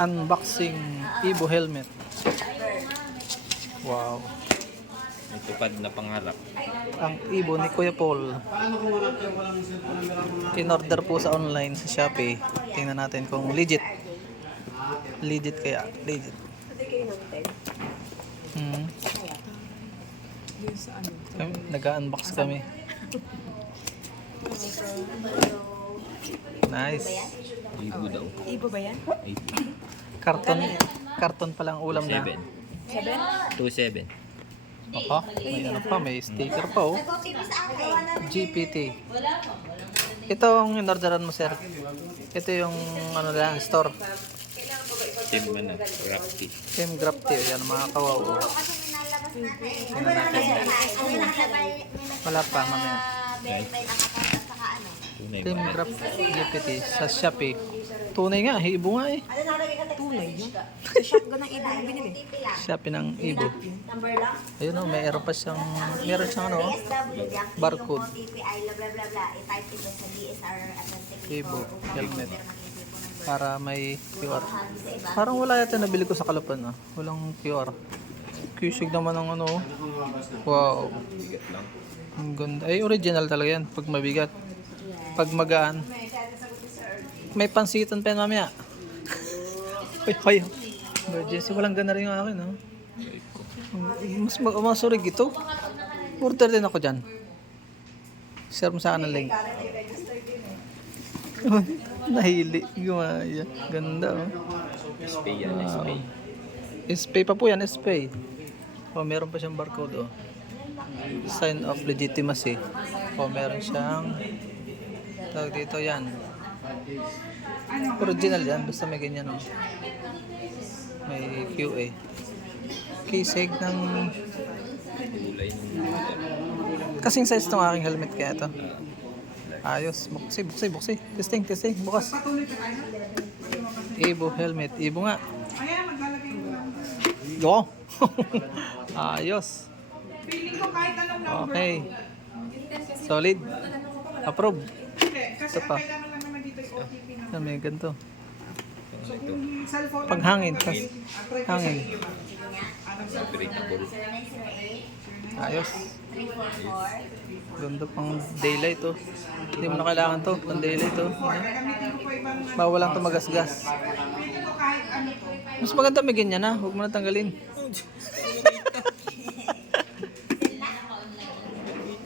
Unboxing Evo helmet. Wow. May tupad na pangarap. Ang Evo ni Kuya Paul. In-order po sa online sa Shopee. Tingnan natin kung legit. Legit kaya. Legit. Nag-unbox kami. Nice. Ibo daw. Ibo ba yan? Karton pa lang ulam na. 2.7. Oho, may ano pa, may sticker pa oh. GPT. Ito ang in-orderan mo, sir. Ito yung ano lang, store. Team ano, wrap kit. Team Grapti. Yan mga kawaw. Tingnan natin. Wala pa, mamaya. Tunay Team ba? Grapti GPT sa Shopee. Tunay nga, Ibo nga eh. Tunay yun. Sa shotgun ng ibo yung binili. Shopee ng Ibo. Ayun o, meron pa siyang, meron siyang ano, barcode. Ibo, helmet. Para may QR. Parang wala yata nabili ko sa Kalapan ah. Walang QR. Kisig naman ang ano. Wow. Ang ganda. Ay, original talaga yan. Pag mabigat. Pag magaan. May pansitan pa yan mamaya. Ay, emergency. Walang gana rin yung akin ha. Mas masurig ito. Order din ako dyan. Share mo sa akin ng link. Nahili. Gumaya. Ganda oh. Spay yan, spay. Spay pa po yan, spay. Oh, meron pa siyang barcode oh. Sign of legitimacy. Oh, meron siyang tawag dito yan. Original yan, basta may ganyan oh. May QA. Kisig ng Kulay ng kasing size ng aking helmet kaya ito. Ayos. Buksi. Testing. Bukas. Evo helmet. Evo nga. Go. Ayos. Okay. Solid. Approve. Ito pa. May ganito. Paghangin. Hangin. breakable. Ayos. Ganda pang daylight to. Hindi mo na kailangan to. Pang daylight to. Bawal lang to magasgas. Mas maganda may ganyan na. Huwag mo na tanggalin.